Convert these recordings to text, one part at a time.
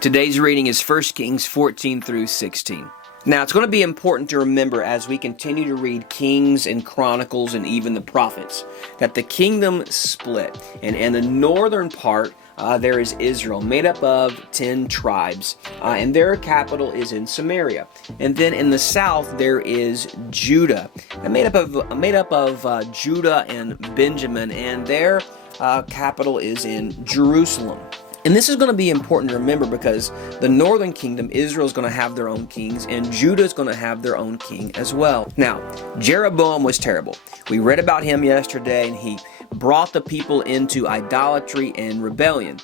Today's reading is 1 Kings 14 through 16. Now, it's going to be important to remember as we continue to read Kings and Chronicles and even the prophets that the kingdom split. And in the northern part, there is Israel, made up of 10 tribes, and their capital is in Samaria. And then in the south, there is Judah, made up of Judah and Benjamin, and their capital is in Jerusalem. And this is going to be important to remember because the northern kingdom, Israel, is going to have their own kings, and Judah is going to have their own king as well. Now, Jeroboam was terrible. We read about him yesterday, and he brought the people into idolatry and rebellion.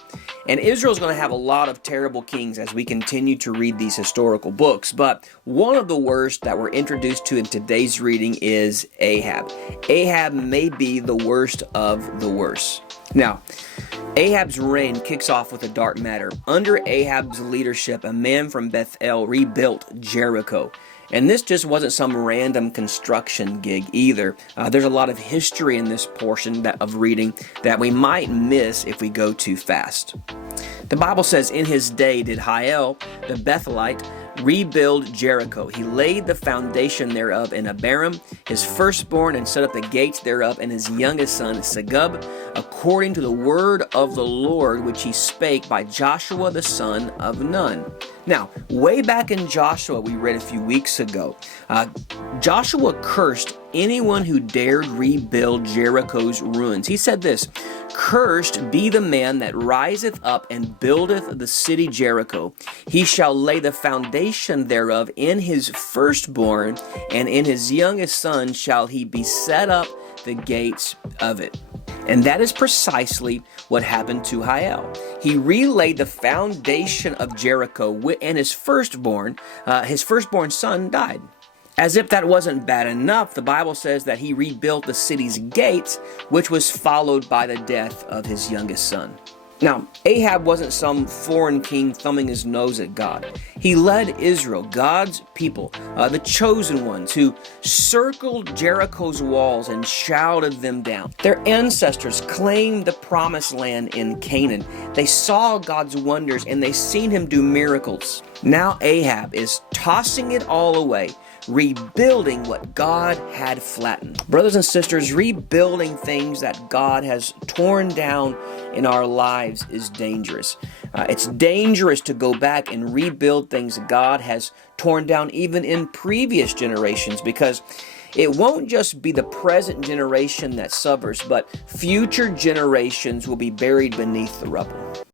And Israel is going to have a lot of terrible kings as we continue to read these historical books. But one of the worst that we're introduced to in today's reading is Ahab. Ahab may be the worst of the worst. Now, Ahab's reign kicks off with a dark matter. Under Ahab's leadership, a man from Bethel rebuilt Jericho. And this just wasn't some random construction gig either. There's a lot of history in this portion of reading that we might miss if we go too fast. The Bible says, in his day did Hiel, the Bethelite, rebuild Jericho. He laid the foundation thereof in Abiram, his firstborn, and set up the gates thereof, and his youngest son, Segub, according to the word of the Lord, which he spake by Joshua the son of Nun. Now, way back in Joshua, we read a few weeks ago, Joshua cursed anyone who dared rebuild Jericho's ruins. He said this, "Cursed be the man that riseth up and buildeth the city Jericho. He shall lay the foundation thereof in his firstborn, and in his youngest son shall he be set up the gates of it." And that is precisely what happened to Hiel. He relaid the foundation of Jericho, and his firstborn son died. As if that wasn't bad enough, the Bible says that he rebuilt the city's gates, which was followed by the death of his youngest son. Now, Ahab wasn't some foreign king thumbing his nose at God. He led Israel, God's people, the chosen ones, who circled Jericho's walls and shouted them down. Their ancestors claimed the promised land in Canaan. They saw God's wonders and they seen him do miracles. Now Ahab is tossing it all away, rebuilding what God had flattened. Brothers and sisters, rebuilding things that God has torn down in our lives is dangerous. It's dangerous to go back and rebuild things God has torn down even in previous generations, because it won't just be the present generation that suffers, but future generations will be buried beneath the rubble.